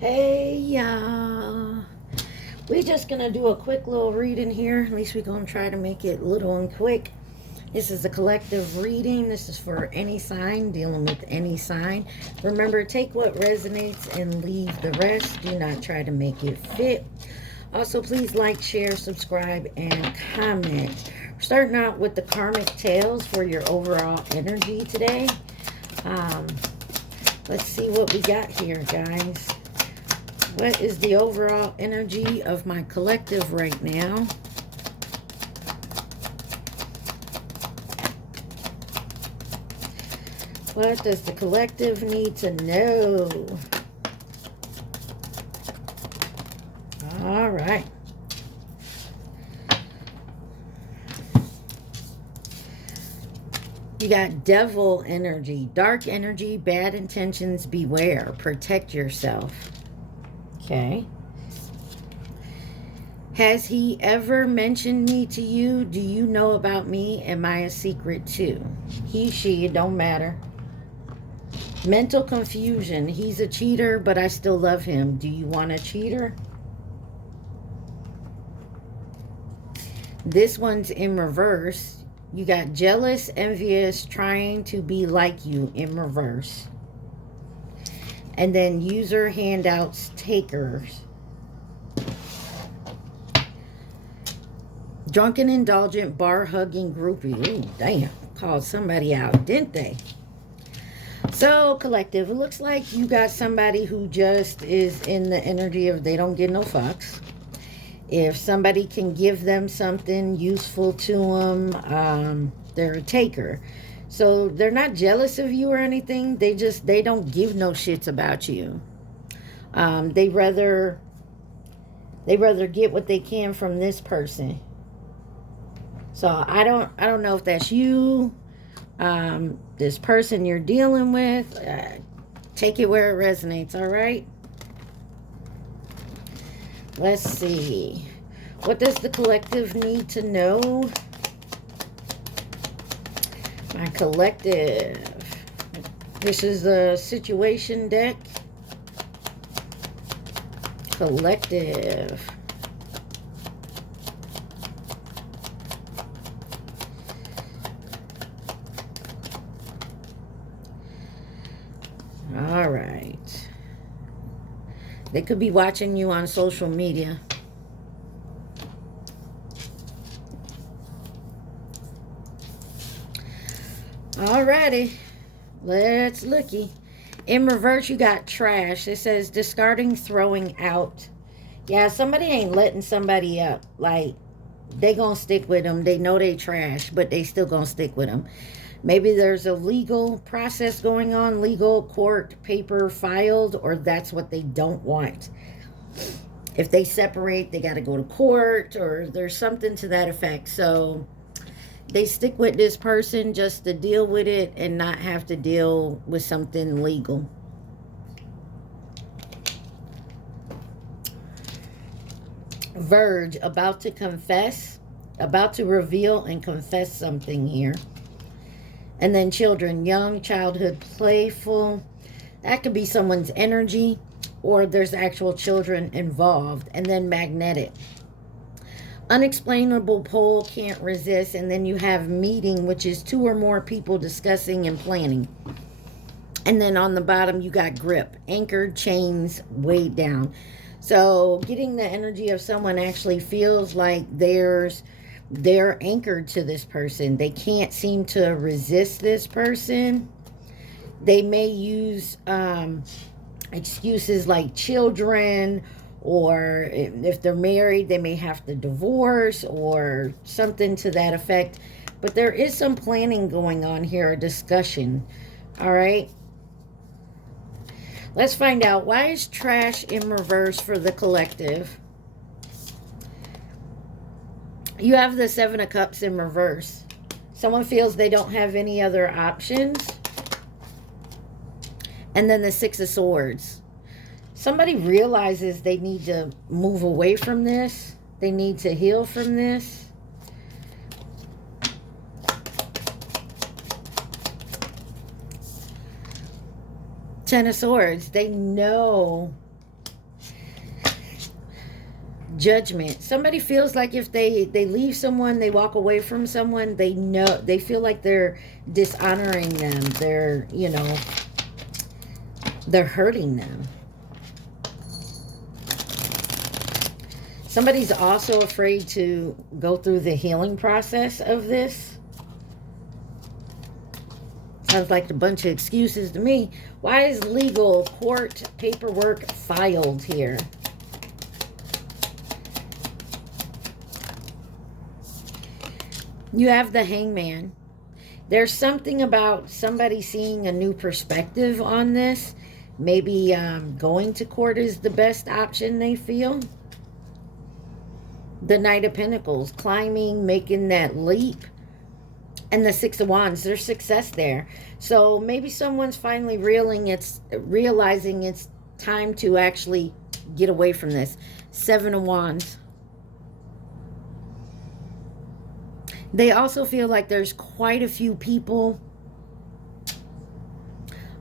Hey, y'all. We're just going to do a quick little reading here. At least we're going to try to make it little and quick. This is a collective reading. This is for any sign, dealing with any sign. Remember, take what resonates and leave the rest. Do not try to make it fit. Also, please like, share, subscribe, and comment. We're starting out with the karmic tales for your overall energy today. Let's see what we got here, guys. What is the overall energy of my collective right now? What does the collective need to know? All right. You got devil energy, dark energy, bad intentions, beware, protect yourself. Okay. Has he ever mentioned me to you? Do you know about me? Am I a secret too? He, she, it don't matter. Mental confusion. He's a cheater, but I still love him. Do you want a cheater? This one's in reverse. You got jealous, envious, trying to be like you in reverse. And then user handouts takers. Drunken, indulgent, bar hugging groupie. Ooh, damn. Called somebody out, didn't they? So, collective, it looks like you got somebody who just is in the energy of they don't give no fucks. If somebody can give them something useful to them, they're a taker. So they're not jealous of you or anything. They don't give no shits about you. They rather get what they can from this person. So I don't know if that's you, this person you're dealing with. Take it where it resonates. All right. Let's see. What does the collective need to know? My collective. This is the situation deck. Collective. All right. They could be watching you on social media. Alrighty, let's looky. In reverse, you got trash. It says discarding, throwing out. Yeah, somebody ain't letting somebody up. Like, they gonna stick with them. They know they trash, but they still gonna stick with them. Maybe there's a legal process going on, legal court paper filed, or that's what they don't want. If they separate, they got to go to court, or there's something to that effect. So they stick with this person just to deal with it and not have to deal with something legal. Verge, about to confess, about to reveal and confess something here. And then children, young, childhood, playful. That could be someone's energy, or there's actual children involved. And then magnetic. Unexplainable pull, can't resist. And then you have meeting, which is two or more people discussing and planning. And then on the bottom, you got grip. Anchored, chains, weighed down. So getting the energy of someone actually feels like they're anchored to this person. They can't seem to resist this person. They may use excuses like children, or if they're married, they may have to divorce or something to that effect. But there is some planning going on here, a discussion. All right. Let's find out, why is trash in reverse for the collective? You have the Seven of Cups in reverse. Someone feels they don't have any other options. And then the Six of Swords. Somebody realizes they need to move away from this. They need to heal from this. Ten of Swords. They know Judgment. Somebody feels like if they leave someone, they walk away from someone, they feel like they're dishonoring them. They're, you know, they're hurting them. Somebody's also afraid to go through the healing process of this. Sounds like a bunch of excuses to me. Why is legal court paperwork filed here? You have the Hangman. There's something about somebody seeing a new perspective on this. Maybe going to court is the best option they feel. The Knight of Pentacles, climbing, making that leap. And the Six of Wands, there's success there. So maybe someone's finally realizing it's time to actually get away from this. Seven of Wands. They also feel like there's quite a few people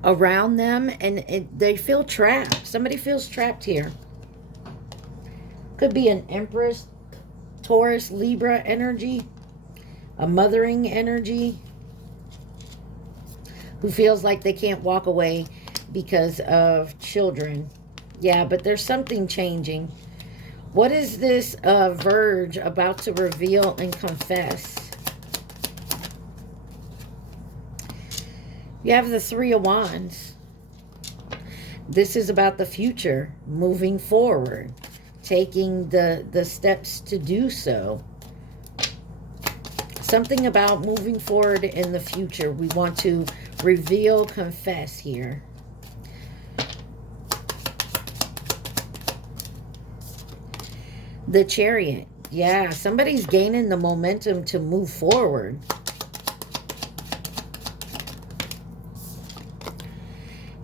around them, and they feel trapped. Somebody feels trapped here. Could be an Empress, Taurus, Libra energy, a mothering energy, who feels like they can't walk away because of children. Yeah, but there's something changing. What is this Verge about to reveal and confess? You have the Three of Wands. This is about the future, moving forward, taking the steps to do so. Something about moving forward in the future. We want to reveal, confess here. The Chariot. Yeah, somebody's gaining the momentum to move forward.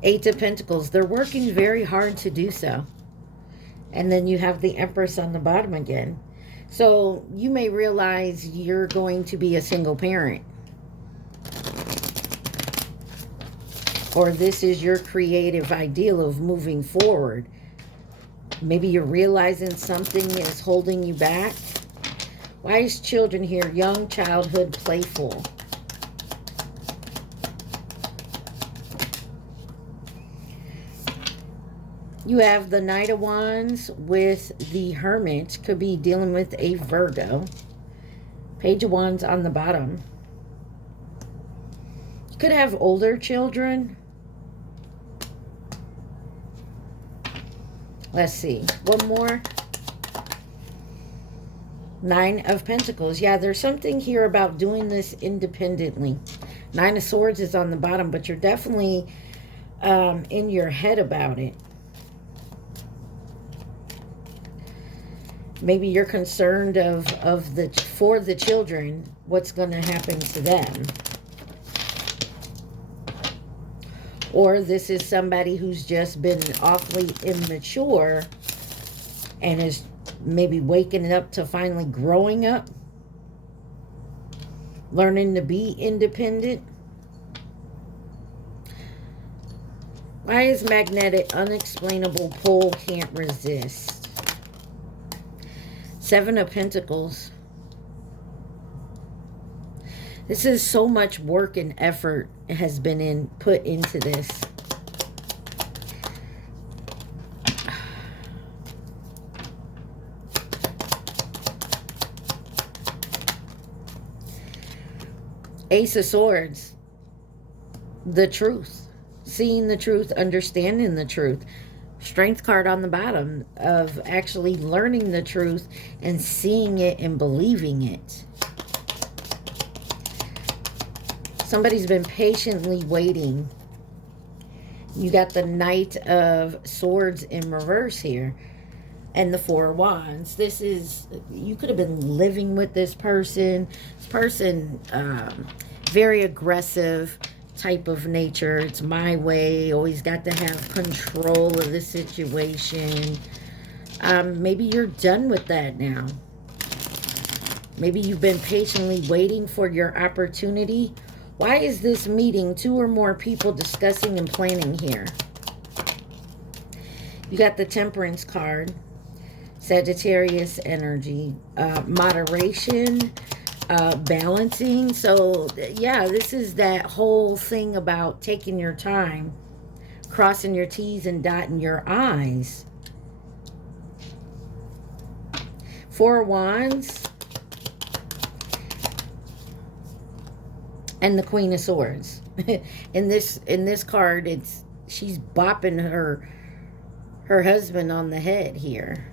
Eight of Pentacles. They're working very hard to do so. And then you have the Empress on the bottom again. So you may realize you're going to be a single parent. Or this is your creative ideal of moving forward. Maybe you're realizing something is holding you back. Why is children here? Young, childhood, playful. You have the Knight of Wands with the Hermit. Could be dealing with a Virgo. Page of Wands on the bottom. You could have older children. Let's see. One more. Nine of Pentacles. Yeah, there's something here about doing this independently. Nine of Swords is on the bottom, but you're definitely in your head about it. Maybe you're concerned for the children, what's going to happen to them. Or this is somebody who's just been awfully immature and is maybe waking up to finally growing up, learning to be independent. Why is magnetic unexplainable pull can't resist? Seven of Pentacles. This is so much work and effort has been put into this. Ace of Swords. The truth. Seeing the truth, understanding the truth. Strength card on the bottom of actually learning the truth and seeing it and believing it. Somebody's been patiently waiting. You got the Knight of Swords in reverse here. And the Four of Wands. This is, you could have been living with this person. This person, very aggressive type of nature. It's my way. Always got to have control of the situation. Maybe you're done with that now. Maybe you've been patiently waiting for your opportunity. Why is this meeting two or more people discussing and planning here? You got the Temperance card. Sagittarius energy, moderation, balancing. So yeah, this is that whole thing about taking your time, crossing your T's and dotting your I's. Four of Wands and the Queen of Swords. in this card, she's bopping her husband on the head here.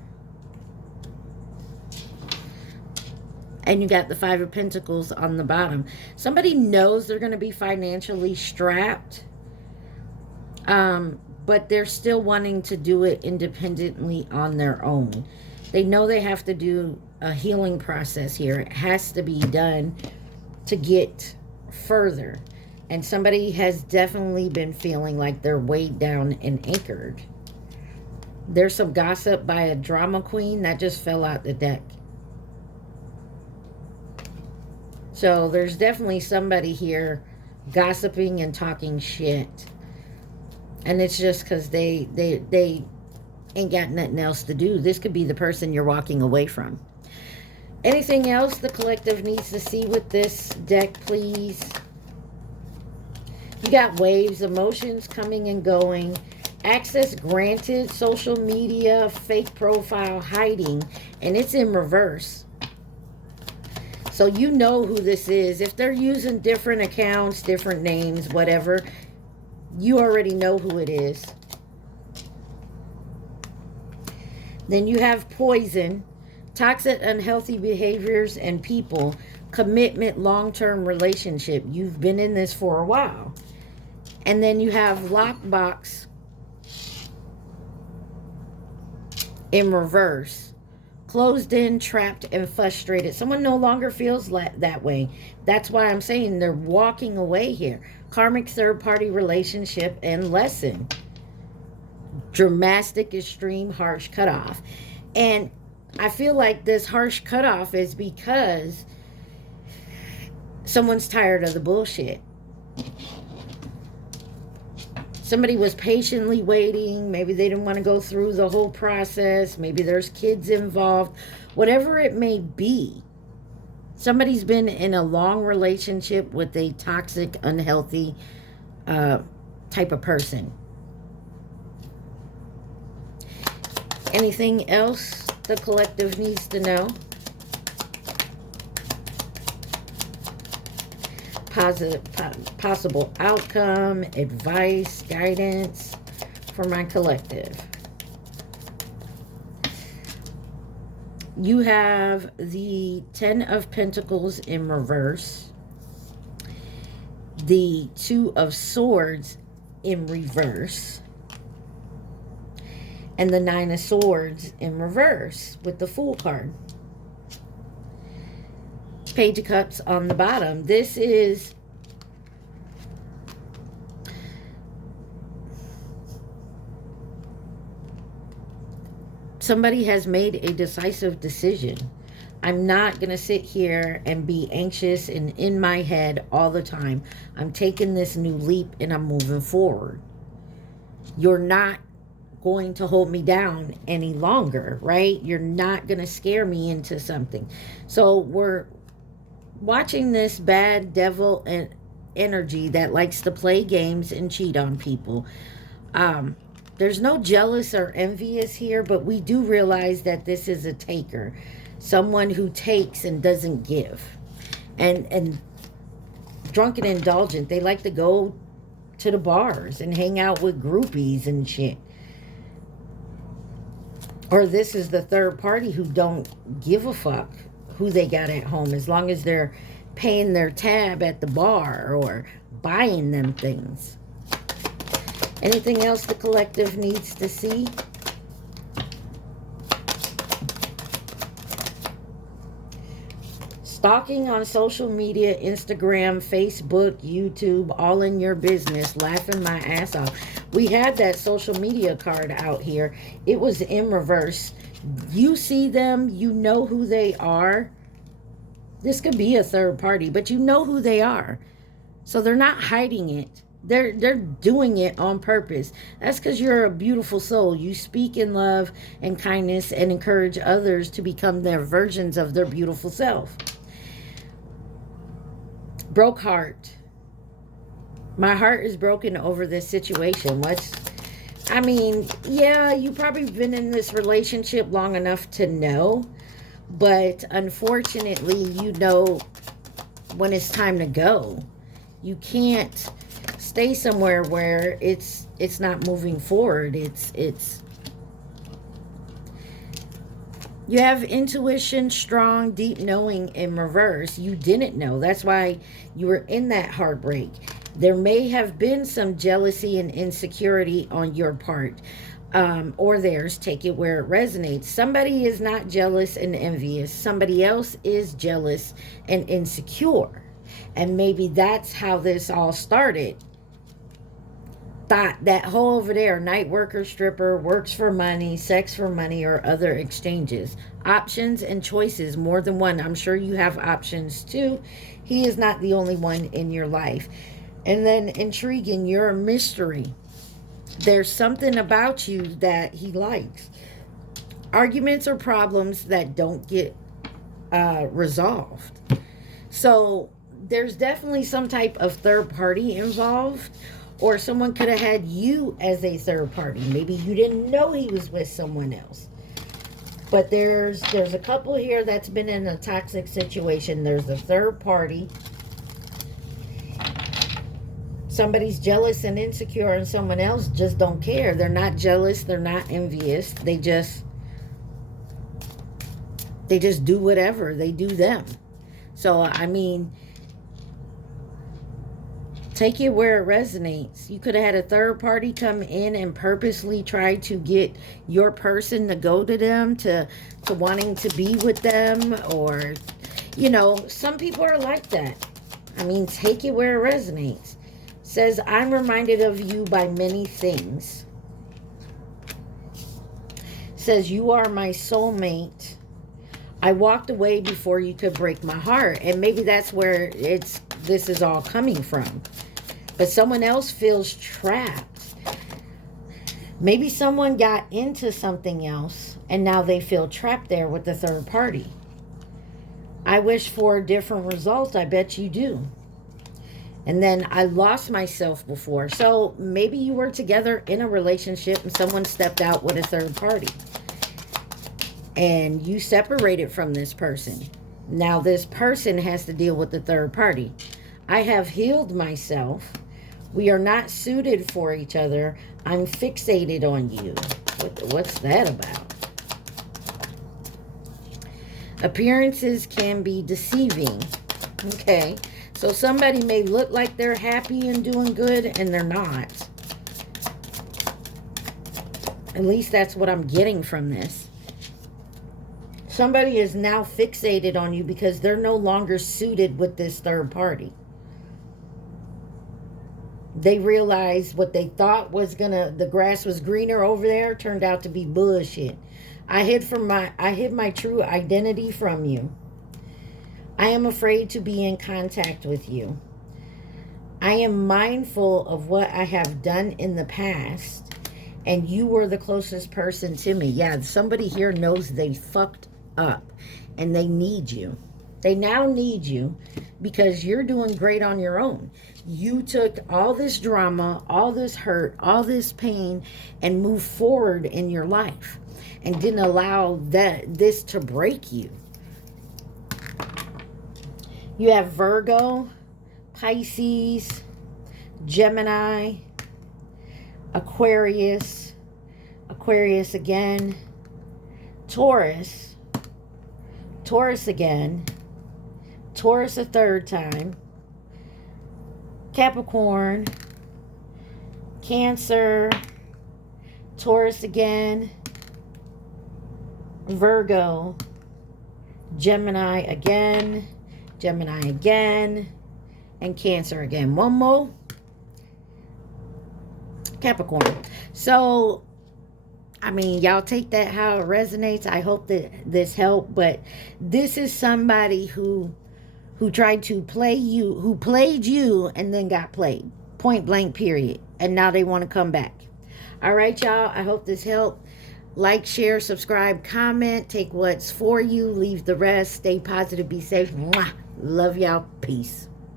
And you got the Five of Pentacles on the bottom. Somebody knows they're going to be financially strapped, but they're still wanting to do it independently on their own. They know they have to do a healing process here. It has to be done to get further. And somebody has definitely been feeling like they're weighed down and anchored. There's some gossip by a drama queen that just fell out the deck. So there's definitely somebody here gossiping and talking shit. And it's just because they ain't got nothing else to do. This could be the person you're walking away from. Anything else the collective needs to see with this deck, please? You got waves, emotions coming and going. Access granted, social media, fake profile, hiding. And it's in reverse. So you know who this is. If they're using different accounts, different names, whatever, you already know who it is. Then you have poison, toxic, unhealthy behaviors and people, commitment, long-term relationship. You've been in this for a while. And then you have lockbox in reverse. Closed in, trapped, and frustrated. Someone no longer feels that way. That's why I'm saying they're walking away here. Karmic third-party relationship and lesson. Dramatic, extreme, harsh cutoff. And I feel like this harsh cutoff is because someone's tired of the bullshit. Somebody was patiently waiting. Maybe they didn't want to go through the whole process. Maybe there's kids involved. Whatever it may be. Somebody's been in a long relationship with a toxic, unhealthy type of person. Anything else the collective needs to know? Possible outcome, advice, guidance for my collective. You have the Ten of Pentacles in reverse, the Two of Swords in reverse, and the Nine of Swords in reverse with the Fool card. Page of Cups on the bottom. This is somebody has made a decisive decision. I'm not going to sit here and be anxious and in my head all the time. I'm taking this new leap and I'm moving forward. You're not going to hold me down any longer, right? You're not going to scare me into something. So we're watching this bad devil and energy that likes to play games and cheat on people. There's no jealous or envious here, but we do realize that this is a taker. Someone who takes and doesn't give. And drunk and indulgent. They like to go to the bars and hang out with groupies and shit. Or this is the third party who don't give a fuck who they got at home, as long as they're paying their tab at the bar or buying them things. Anything else the collective needs to see? Stalking on social media, Instagram, Facebook, YouTube, all in your business, laughing my ass off. We had that social media card out here. It was in reverse. You see them, you know who they are. This could be a third party, but you know who they are. So they're not hiding it. They're doing it on purpose. That's because you're a beautiful soul. You speak in love and kindness and encourage others to become their versions of their beautiful self. Broke heart. My heart is broken over this situation. I mean, yeah, you probably been in this relationship long enough to know, but unfortunately, you know when it's time to go. You can't stay somewhere where it's not moving forward. It's you have intuition, strong, deep knowing in reverse. You didn't know. That's why you were in that heartbreak. There may have been some jealousy and insecurity on your part, or theirs. Take it where it resonates. Somebody is not jealous and envious. Somebody else is jealous and insecure. And maybe that's how this all started. Thought that hoe over there, night worker, stripper, works for money, sex for money, or other exchanges. Options and choices, more than one. I'm sure you have options too. He is not the only one in your life. And then intriguing, you're a mystery. There's something about you that he likes. Arguments or problems that don't get resolved. So there's definitely some type of third party involved, or someone could have had you as a third party. Maybe you didn't know he was with someone else. But there's a couple here that's been in a toxic situation. There's a third party. Somebody's jealous and insecure, and someone else just don't care. They're not jealous. They're not envious. They just do whatever. They do them. So, I mean, take it where it resonates. You could have had a third party come in and purposely try to get your person to go to them, to wanting to be with them, or, you know, some people are like that. I mean, take it where it resonates. Says, I'm reminded of you by many things. Says, you are my soulmate. I walked away before you could break my heart. And maybe that's where this is all coming from. But someone else feels trapped. Maybe someone got into something else and now they feel trapped there with the third party. I wish for a different result. I bet you do. And then I lost myself before. So maybe you were together in a relationship and someone stepped out with a third party. And you separated from this person. Now this person has to deal with the third party. I have healed myself. We are not suited for each other. I'm fixated on you. What's that about? Appearances can be deceiving. Okay. So somebody may look like they're happy and doing good, and they're not. At least that's what I'm getting from this. Somebody is now fixated on you because they're no longer suited with this third party. They realized what they thought was the grass was greener over there turned out to be bullshit. I hid my true identity from you. I am afraid to be in contact with you. I am mindful of what I have done in the past, and you were the closest person to me. Yeah, somebody here knows they fucked up, and they need you. They now need you because you're doing great on your own. You took all this drama, all this hurt, all this pain, and moved forward in your life, and didn't allow this to break you. You have Virgo, Pisces, Gemini, Aquarius again, Taurus again, Taurus a third time, Capricorn, Cancer, Taurus again, Virgo, Gemini again, and Cancer again. One more. Capricorn. So, I mean, y'all take that how it resonates. I hope that this helped. But this is somebody who tried to play you, who played you and then got played. Point blank, period. And now they want to come back. All right, y'all. I hope this helped. Like, share, subscribe, comment. Take what's for you. Leave the rest. Stay positive. Be safe. Mwah. Love y'all. Peace.